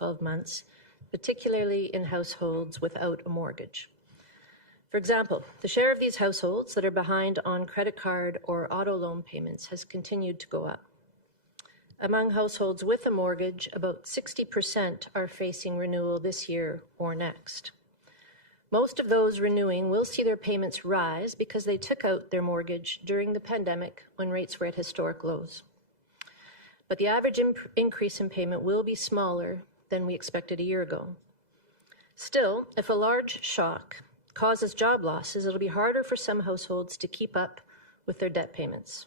12 months, particularly in households without a mortgage. For example, the share of these households that are behind on credit card or auto loan payments has continued to go up. Among households with a mortgage, about 60% are facing renewal this year or next. Most of those renewing will see their payments rise because they took out their mortgage during the pandemic when rates were at historic lows. But the average increase in payment will be smaller than we expected a year ago. Still, if a large shock causes job losses, it'll be harder for some households to keep up with their debt payments.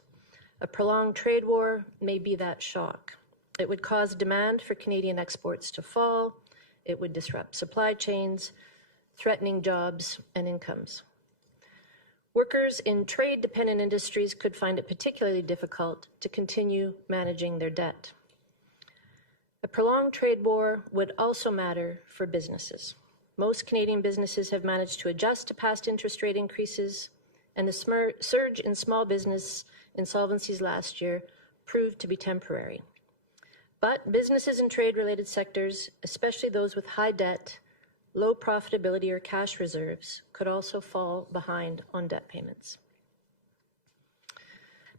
A prolonged trade war may be that shock. It would cause demand for Canadian exports to fall. It would disrupt supply chains, threatening jobs and incomes. Workers in trade-dependent industries could find it particularly difficult to continue managing their debt. A prolonged trade war would also matter for businesses. Most Canadian businesses have managed to adjust to past interest rate increases, and the surge in small business insolvencies last year proved to be temporary. But businesses in trade-related sectors, especially those with high debt, low profitability or cash reserves, could also fall behind on debt payments.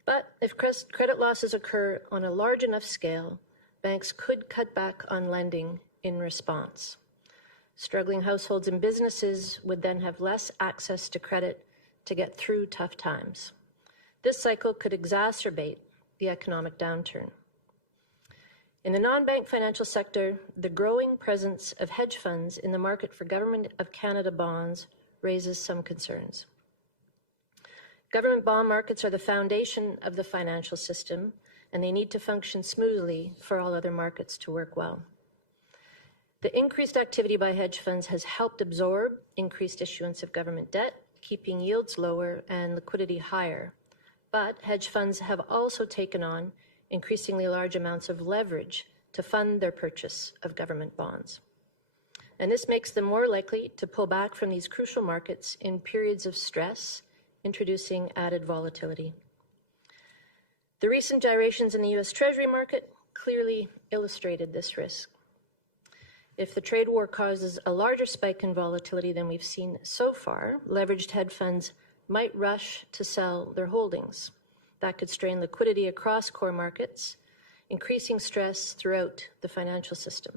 But if credit losses occur on a large enough scale, banks could cut back on lending in response. Struggling households and businesses would then have less access to credit to get through tough times. This cycle could exacerbate the economic downturn. In the non-bank financial sector, the growing presence of hedge funds in the market for Government of Canada bonds raises some concerns. Government bond markets are the foundation of the financial system, and they need to function smoothly for all other markets to work well. The increased activity by hedge funds has helped absorb increased issuance of government debt, keeping yields lower and liquidity higher. But hedge funds have also taken on increasingly large amounts of leverage to fund their purchase of government bonds. And this makes them more likely to pull back from these crucial markets in periods of stress, introducing added volatility. The recent gyrations in the U.S. Treasury market clearly illustrated this risk. If the trade war causes a larger spike in volatility than we've seen so far, leveraged hedge funds might rush to sell their holdings. That could strain liquidity across core markets, increasing stress throughout the financial system.